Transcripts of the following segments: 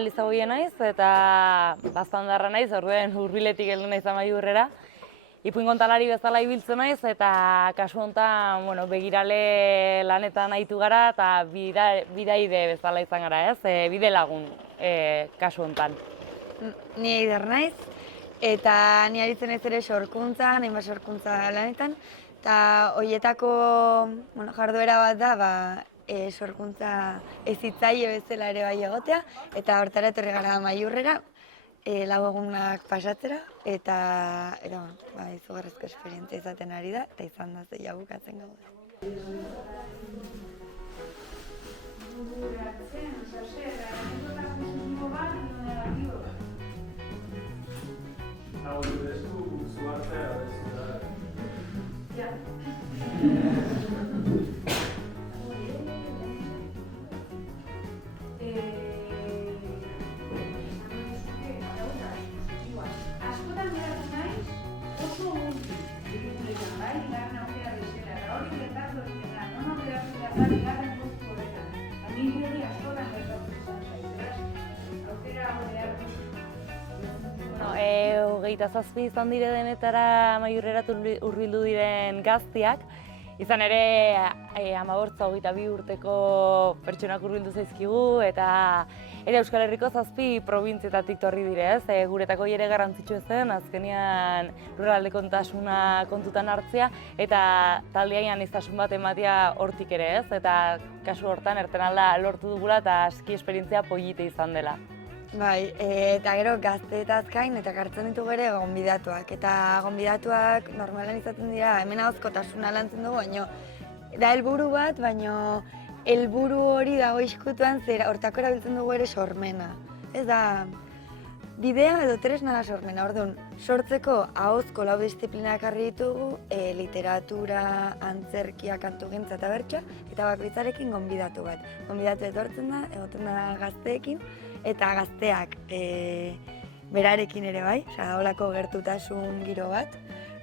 Elizagoien naiz, eta baztandarra naiz, orduen hurbiletik heldu naiz Amaiurrera. Ipuin kontalari bezala ibiltzen naiz, eta kasu honetan begirale lanetan aritu gara, eta bidaide bezala izan gara, ez? Bide lagun kasu honetan. Ni Eider naiz, eta ni aritzen naiz ere sorkuntzan, hainbat sorkuntza lanetan, eta horietako jarduera bat da, sorkuntza hezitzaile bezala ere bai egotea, eta hortara etorri gara Amaiurrera, 4 egunak pasatzera, eta izugarrizko esperientzia izaten ari da, eta izan da zeia bukatzen gaude. Hogeita 7 izan dire denetara Amaiurrera hurbildu diren gaztiak. Izan ere, 15-22 urteko pertsonak hurbildu zaizkigu, eta Euskal Herriko 7 probintzietatik torri dire, ez? Guretako ere garrantzitsu zen, azkenean lurralde kontasuna kontutan hartzea, eta taldean aniztasun bat ematea hortik ere, ez? Eta kasu hortan ertenalda lortu dugula eta aski esperientzia polite izan dela. Bai, eta gero gazteetaz gain eta hartzen ditugu ere gonbidatuak. Eta gonbidatuak normalan izaten dira, hemen ahozkotasuna lantzen dugu, baina da helburu bat, baina helburu hori dago izkutuan zera hortako erabiltzen dugu ere sormena. Ez da, bidea edo tresna da sormena, orduan, sortzeko ahozko 4 disiplinak jarri ditugu, literatura, antzerkia, kantugintza eta bertsoa, eta bakoitzarekin gonbidatu bat. Gonbidatu etortzen da, egoten da gazteekin, eta gazteak berarekin ere bai, holako gertutasun giro bat.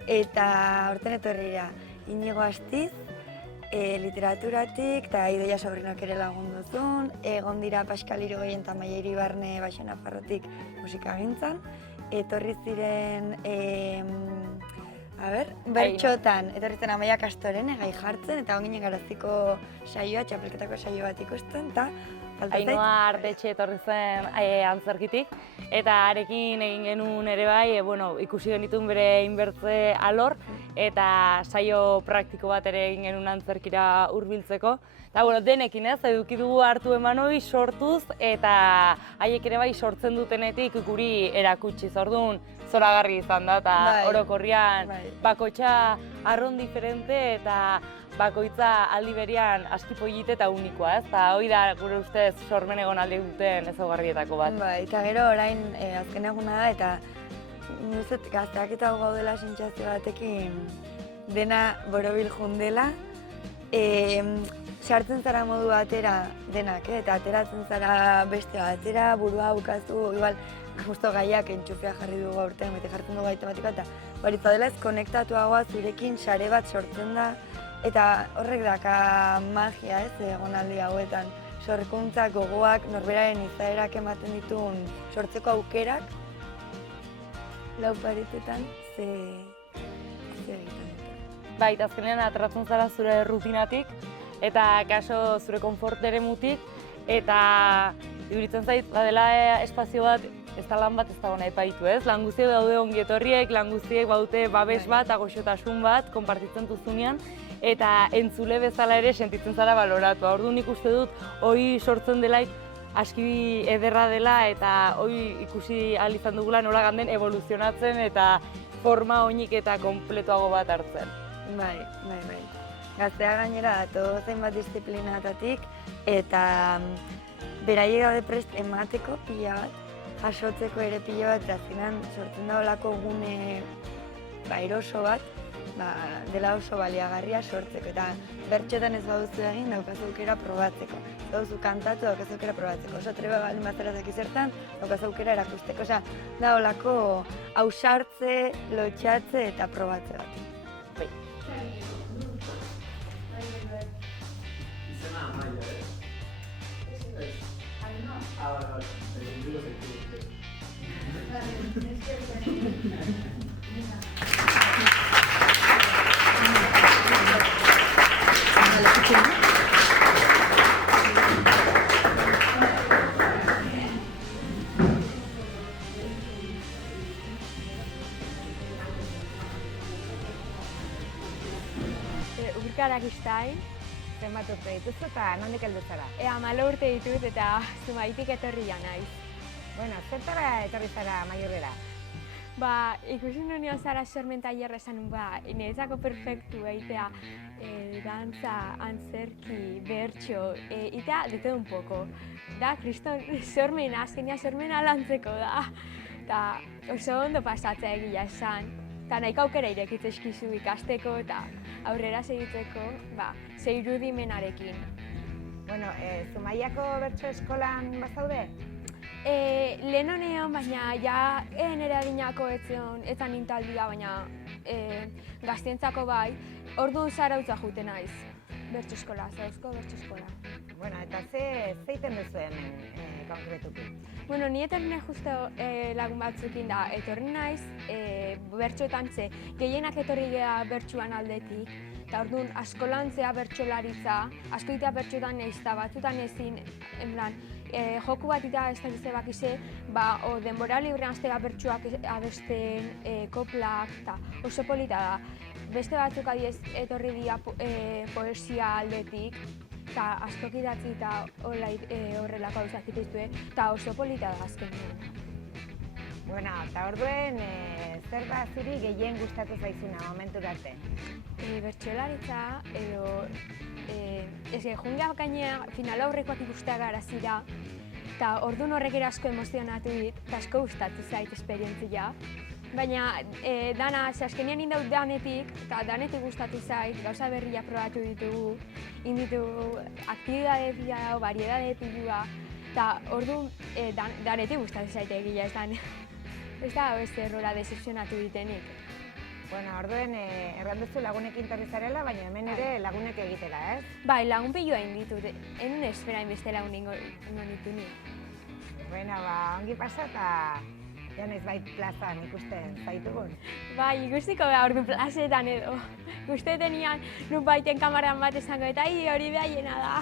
Eta horten etorri dira Inigo Astiz, literaturatik, eta Idoia Sobrinak ere lagunduzun, egon dira Pascal Irigoyen eta Maia Iribarne Baixo Nafarrotik musikagintzan, etorri ziren bertxotan, etorri zen Amaia Kastorene gai jartzen, eta onginen garaziko saioa, txapelketako saio bat ikusten, eta Ainhoa Artetxe etorri zen antzerkitik, eta arekin egin genuen ere bai, ikusi genituen bere inbertze alor, eta saio praktiko bat ere egin genuen antzerkira hurbiltzeko. Eta denekin ez, eduki dugu hartu eman hori sortuz, eta haiek ere bai sortzen dutenetik guri erakutsi. Orduan zoragarri izan da, eta orokorrian bakoitza arron diferente, eta bakoitza aldi berean aski polite eta unikoa, ez? Eta hori da gure ustez sormen egon aldi duten ezaugarrietako bat. Eta gero orain azken eguna da, eta gazteak eta gaudela sentsazio batekin dena borobil jundela. Sartzen zara modu batera denak, eta ateratzen zara beste batera, burua bukazu, igual, justo gaiak entxufea jarri dugu aurten, bete jartzen dugu matematika, eta baritza dela ez konektatuagoa zurekin sare bat sortzen da, eta horrek daka magia, ez, egonaldi hauetan. Sorkuntzak, gogoak, norberaren izaerak ematen dituen sortzeko aukerak, lau paretetan, ze egiten dute. Bai, azkenean ateratzen zara zure rutinatik, eta kaso zure konfort eremutik, eta iduritzen zait, badela espazio bat, ez da lan bat ez dago nahi paitu, ez? Lan guztiek daude ongi etorriek, lan guztiek baute babes bat, goxotasun bat, konpartitzen duzunean, eta entzule bezala ere sentitzen zara baloratu. Orduan nik uste dut, hori sortzen delaik aski ederra dela, eta hori ikusi ahal izan dugula nola ganden evoluzionatzen eta forma oinik eta konpletuago bat hartzen. Bai. Gaztea gainera dato zenbat disiplinatatik, eta beraiek daude prest emateko pila bat, jasotzeko ere pila bat, eta azkenean sortzen da olako gune eroso bat, dela oso baliagarria sortzeko, eta bertxotan ez baduzu egin daukazu aukera probatzeko. Ez baduzu kantatu daukazu aukera probatzeko. Oso treba baldin bazerazak izertan daukazu aukera erakusteko. Osea, da olako ausartze, lotxatze eta probatze bat. Bai. Izena Amaia, ez? Ez. Ainhoa. Bai. Arakistain. Zenbat urte dituzu eta nondik heldu zara? 14 urte ditut eta Zumaitik etorria naiz. Bueno, zertara etorri zara Maiurrera? Ikusi nuen zara sormen tailerra esan nun, niretzako perfektu egitea dantza, antzerki, bertso, eta de todo un poco. Da, kriston sormena, azkenia sormena lantzeko da. Eta oso ondo pasatzea egia esan. Eta nahiko aukera irekitzeskizu ikasteko eta aurrera segitzeko, ze irudimenarekin. Bueno, Zumaiako bertso eskolan bazaude? Lehen honean, baina ja nire adinako etzan nintaldia, baina gaztientzako bai, orduan zarautza jute naiz. Bertso eskola, zauzko bertso eskola. Bueno, eta zeiten duzu hemen konkretuki? Bueno, ni etorri nahi justo lagun batzukin da, etorri naiz bertsoetan gehienak etorri geha bertsuan aldetik, eta orduan askolantzea bertsolaritza, askoitea bertsoetan ez da, batzutan ezin, joku bat eta ez da gizte bakize, denbora librean aztega bertsuak abesten, koplak, eta oso polita da. Beste batzuk adiez etorri dira poesia aldetik, eta askok idatzi eta horrelako gauzak dituzue, eta oso polita da azkenean. Bueno, eta orduen, zer da zuri gehien gustatu zaizuna momentu arte? Bertsolaritza edo jungea gainea final aurrekoak ikustea gara zira, eta orduan horrek ere asko emozionatu dit, eta asko gustatu zait esperientzia. Baina dana, azkenean indau danetik, eta danetik gustatu zait, gauza berria probatu ditugu, inditugu aktibidade pila, variedade pilua, eta orduan danetik gustatu zait egia esan. Ez da beste errora decepzionatu ditenik. Bueno, orduen erran duzu lagunekin torri zarela, baina hemen ere lagunek egitela, ez? Bai, lagun pilua inditut, enun esfera inbeste lagun ditu ni. Bueno, ongi pasa eta janez bait plazan ikusten zaitugun. Bai, ikustiko behar ordu plazetan edo. Uste tenian nun baiten kamaran bat esango eta hori behaiena da.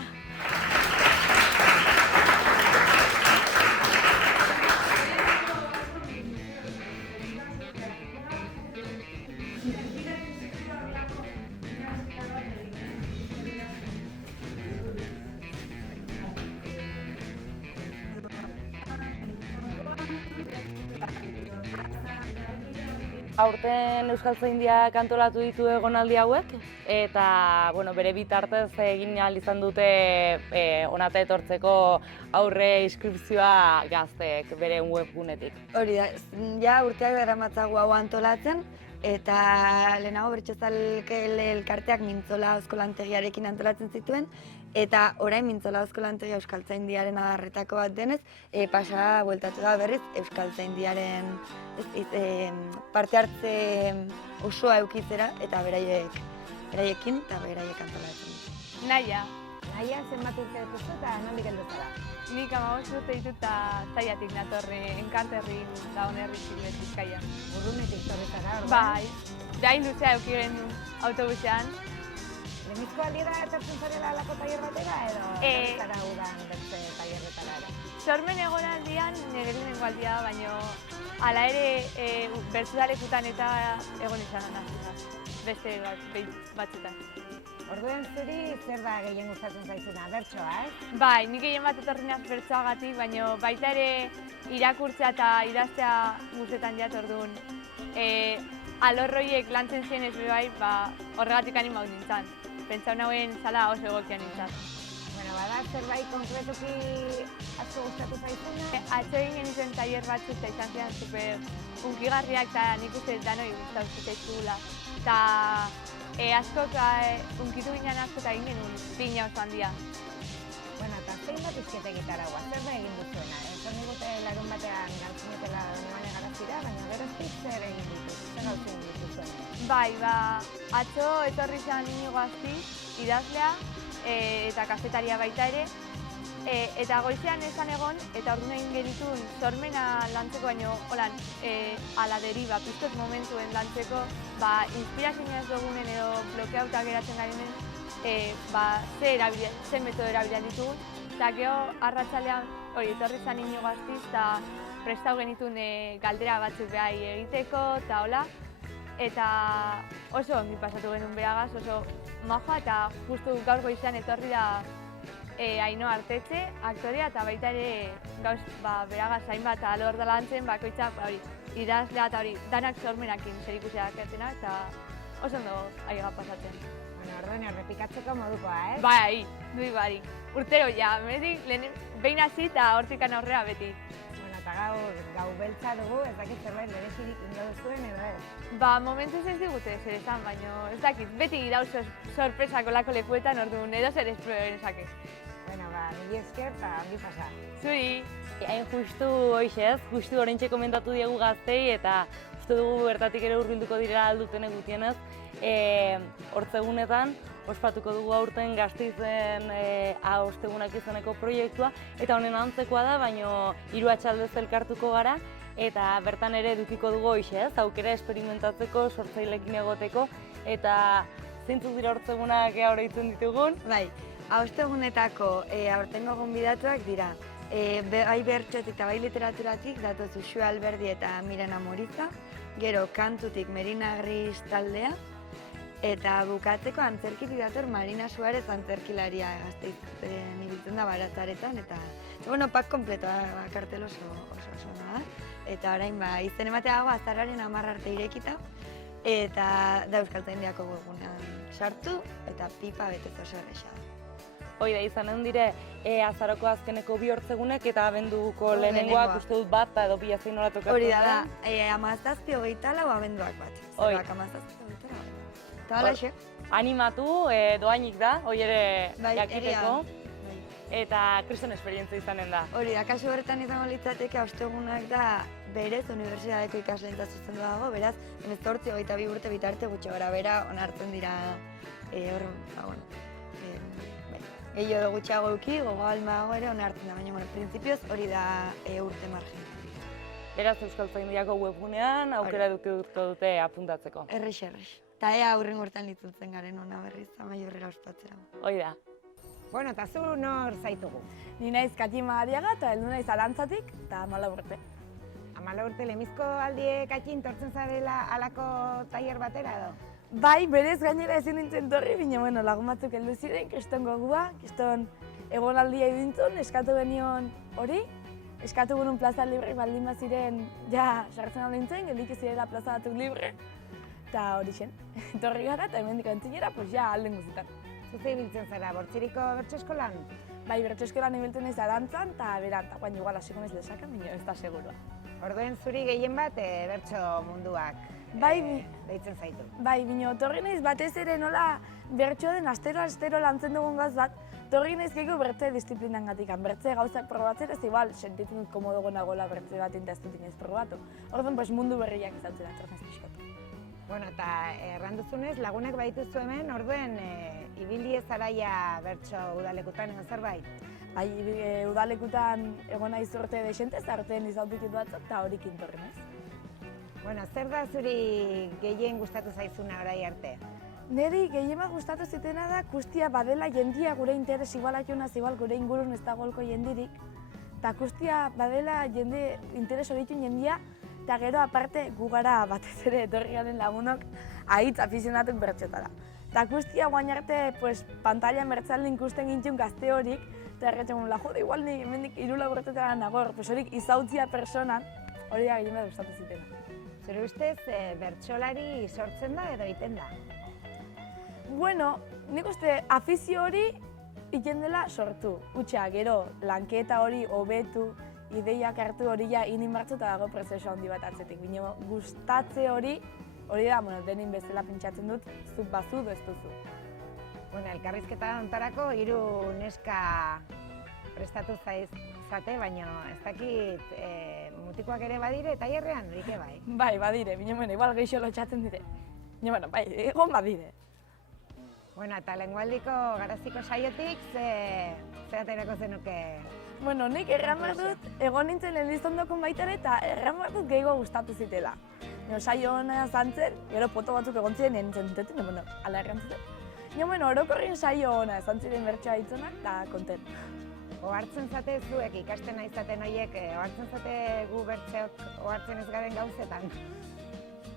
Aurten Euskaltzaindiak antolatu ditu egonaldi hauek, eta bere bitartez egin ahal izan dute honata etortzeko aurre inskripzioa gazteek bere webgunetik. Hori da, ja urteak daramatzagu hau antolatzen, eta lehenago Bertsozale elkarteak Mintzola Euskaltegiarekin antolatzen zituen, eta orain Mintzola Euskaltegia Euskaltzaindiaren adarretako bat denez, pasa bueltatu da berriz Euskaltzaindiaren parte hartze osoa eukitzera, eta beraiekin eta beraiek antolatzen. Naia. Naia, zenbat urte dituzu eta nondik heldu zara? Nik 15 urte ditut eta Zaiatik natorre, Enkanterrin da Onerri Zilbet Bizkaian. Urrunetik torri zara, orduan? Bai, dain luzea eukiren autobusean. Lehenizko aldi da etortzen zarela alako tailer batera edo torri zara udan beste tailerretara ere? Sormen egonaldian nire lehenengo aldia da, baina hala ere bertzudalekutan eta egon izan nazita, beste batzutan. Orduen zuri zer da gehien gustatzen zaizuna, bertsoa, ez? Bai, nik gehien bat etorri naz bertsoagatik, baina baita ere irakurtzea eta idaztea gustetan jat orduan. Alorroiek lantzen ziren ez bai, horregatik animau nintzen. Pentsau nagoen zala oso egokian nintzen. Bueno, bada zerbait konkretuki asko gustatu zaizuna? Atzo egin genizuen tailer batzuk eta izan ziren super hunkigarriak eta nik uste danoi gustatu zaizkugula. Eta askok hunkitu ginen asko eta egin genuen pina oso handia. Bueno, eta zein bat izkete gitaragua, zer da egin duzuena? Esan digute larun batean galtzinetela Donibane Garazira, baina geroztik zer egin dituz, zer gauza egin dituzuena? Bai, atzo etorri zen Inigo Astiz, idazlea eta kazetaria baita ere, eta goizean esan egon, eta orduan egin genituen sormena lantzeko, baino holan ala deriba, piztot momentuen lantzeko, inspirazioa ez dugunen edo blokeauta geratzen garenen, ze metodo erabilean ditugun, eta gero arratsalean hori etorri zen Inigo Astiz, eta prestau genituen galdera batzuk behai egiteko, eta hola, eta oso ongi pasatu genuen beragaz, oso majoa eta justu gaur goizean etorri da Ainhoa Artetxe, aktorea, eta baita ere gauz beragaz hainbat alor dela antzen, bakoitzak idazlea eta danak sormenakin zerikusiak ertzena, eta oso ondo aiga pasatzen. Bueno, orduan errepikatzeko modukoa, ez? Bai, dui bari. Urtero ja, behin hasi eta hortikan aurrera beti. Bueno, eta gau beltza dugu, ez dakit zerbait berezirik ingo duzuen edo ez? Momentuz ez digute zer esan, baina ez dakit, beti dauz sorpresako lako lekuetan orduan edo zer espero esake. Bueno, mila esker eta ongi pasa. Zuri! Hain justu hoxe ez, justu oraintxe komentatu diegu gaztei eta uste dugu bertatik ere hurbilduko direla alduten gutienez. Hortzegunetan ospatuko dugu aurten Gasteizen ostegunak izeneko proiektua eta honen antzekoa da, baino 3 atxaldez elkartuko gara eta bertan ere edukiko dugu hoxe ez, aukera esperimentatzeko, sortzailekin egoteko eta zeintzuk dira hortzegunak oroitzen ditugun? Bai, ostegunetako aurtengo gonbidatuak dira. Bai bertsotik eta bai literaturatik datoz Uxue Alberdi eta Mirena Moriza, gero kantutik Merina Gris taldea, eta bukatzeko antzerkitik dator Marina Suarez antzerkilaria Gasteizen ibiltzen da Baratzaretan, eta bueno, pak kompletoa, kartel oso ona da. Eta orain izen ematea dago azararen 10 arte irekita, eta da Euskaltzaindiako webgunean sartu, eta pipa betez oso erresa. Hoi da, izanen dire azaroko azkeneko 2 hortzegunek eta abenduko lehenengoak uste dut bat edo bila zein nola tokatzen. Hori da, 17, 24 abenduak bat. Zeroak 17, 24 eta halaxe. Animatu, doainik da, hoi ere Bai, jakiteko. Bai. Eta kriston esperientzia izanen da. Hori da, kasu horretan izango litzateke ostegunak da berez unibertsitateko ikasleentzat zuzendu dago, beraz 18-22 urte bitarte gutxi gora bera onartzen dira gehiago gutxiago euki, gogo almago ere onartzen da, baina printzipioz hori da urte margen. Beraz Euskaltzaindiako webgunean aukera edukiko dute apuntatzeko. Errex. Eta ea aurren hortan litzultzen garen ona berriz, Amaiurrera ospatzera. Hoi da. Bueno, eta zu nor zaitugu? Ni naiz Katima Ariaga eta heldu naiz Arantzatik eta 14 urte. 14 urte lemizko aldie Katxin tortzen zarela halako tailer batera edo? Bai, berez gainera ezin nintzen torri, baina bueno, lagun batzuk heldu ziren, kriston gogua, kriston egonaldia idintzun, eskatu genion hori, eskatu genuen plaza libre baldin baziren ja sartzen aldo nintzen, geldik zirela plaza batzuk libre, eta hori zen, etorri gara eta hemendik antzinera, pues ja alden guztietan. Zuze ibiltzen zara, Bortziriko bertso eskolan? Bai, bertso eskolan ibiltzen naiz Arantzan eta beran, eta guain igual hasiko naiz lesakan, baina ez da segurua. Orduen zuri gehien bat bertso munduak deitzen zaitu. Bai, bino, torri naiz batez ere nola bertso den astero lantzen dugun gaz bat, torri naiz gehiago bertze disiplinan gatikan, bertze gauzak probatzen ez igual, sentitzen dut komodo nagoela bertze bat eta ez dut inoiz probatu. Orduan, pues, mundu berriak izatzen atzortzen pixkatu. Bueno, eta erranduzunez, lagunek baituzu hemen, orduen ibili ez araia bertso udalekutan edo zerbait? Bai, udalekutan egon naiz urte desentez, artean izautik batzuk eta horik intorri naiz. Bueno, zer da zuri gehien gustatu zaizuna orai arte? Neri gehiema gustatu zitena da kustia badela jendia gure interes igualatunaz igual gure ingurun ez dagoelko jendirik. Eta kustia badela jende interes horitun jendia, eta gero aparte gu gara batez ere etorri garen lagunok ahitz afizionatuk bertxotara. Eta kustia guain arte pantailan bertzalin ikusten gintxun gazte horik, eta erretzen gula, jode, igual nik hemendik 3 urtetara nagor, horik izautzia personan, hori da gehiema gustatu zitena. Zure ustez, bertsolari sortzen da edo egiten da? Bueno, nik uste afizio hori egiten dela sortu. Utsa, gero, lanketa hori hobetu, ideiak hartu hori ja inin martzu eta dago prozesu handi bat atzetik. Bino, gustatze hori da, denin bezala pentsatzen dut, zuk bazu edo ez duzu. Bueno, elkarrizketa hontarako 3 neska prestatu zate, baina ez dakit mutikoak ere badire tailerrean, horik bai? Bai, badire, bine, igual geixo lotxatzen dire. Bine, bai, egon badire. Bueno, eta lehengualdiko garaziko saiotik, ze aterako zenuke? Bueno, nik erran behar dut, egon nintzen Elizondokon baitare eta erran behar dut gehiago gustatu zitela. Saio hona zantzen, gero poto batzuk egon ziren nintzen dutetzen, ala erran zuten. Orokorrin saio hona zantziren bertsoa hitzonak eta kontent. Ohartzen zate zuek ikasten aizaten horiek, ohartzen zate gu bertzeok ohartzen ez garen gauzetan?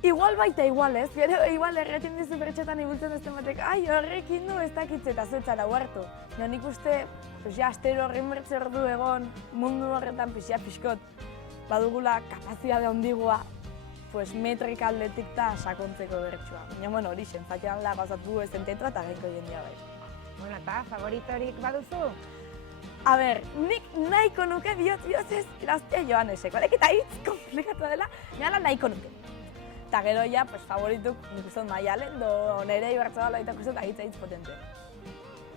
Igual baita igual ez, gero igual erretin dizu bertxotan ibiltzen ez batek, ai horrekin du ez dakitze eta zuetzara huartu. Nik uste, astero horren bertze ordu egon mundu horretan pixkot badugula kapazitate handigua metrika aldetik eta sakontzeko bertxoa. Baina, bueno, hori sentzatzean la gauzatu ez entetra eta gehiago jendia bai. Bueno, eta favoritorik baduzu? A ber, nik nahiko nuke bihotz ez iraztea Joanesek, badek eta hitz komplikatu dela, nala nahiko nuke. Eta gero ja, favorituk nik uste dut Maialen, do nire ibertza dela eta uste dut hitz potente.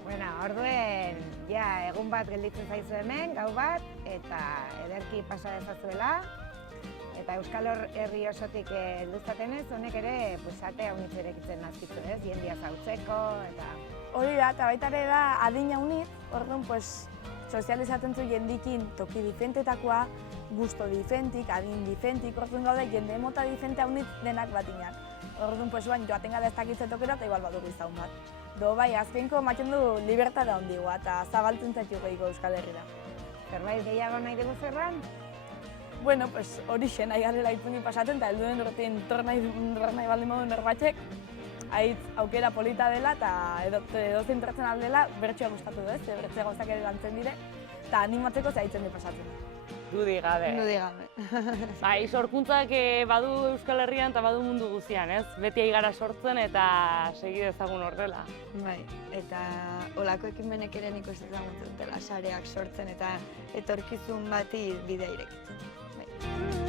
Bueno, orduen, ja, egun bat gelditzen zaizu hemen, gau bat, eta ederki pasa dezazuela. Eta Euskal Herri osotik helduzatenez, honek ere ate haunitz erekitzen nazkitzu, ez? Jendia zautzeko, eta... Hori da, eta baita ere da adina haunit, orduan, sozializatzen zu jendikin toki difentetakoa, gusto difentik, adin difentik, orduan gaude jende mota difente haunit denak batinak. Orduan, bain joaten gara ez dakitze tokera eta igual badugu izaun bat. Do, bai, azkenko maten du libertada handigoa eta zabaltzen zaitu gehiago Euskal Herrira. Zerbait gehiago nahi dugu zerran? Bueno, horixe nahi garela itzungi pasatzen eta helduen urtein tor nahi baldin modu norbatxek, haitz aukera polita dela eta edozein pertsen aldela bertsoa gustatu du ez, bertze gauzak ere lantzen dire, eta animatzeko zaitzen di pasatzen. Dudi gabe. Dudi gabe. Bai, sorkuntzak badu Euskal Herrian eta badu mundu guztian, ez? Beti gara sortzen eta segi dezagun horrela. Bai, eta olako ekimenek ere nik uste dutela sareak sortzen eta etorkizun bati bidea irekitzen. Bai.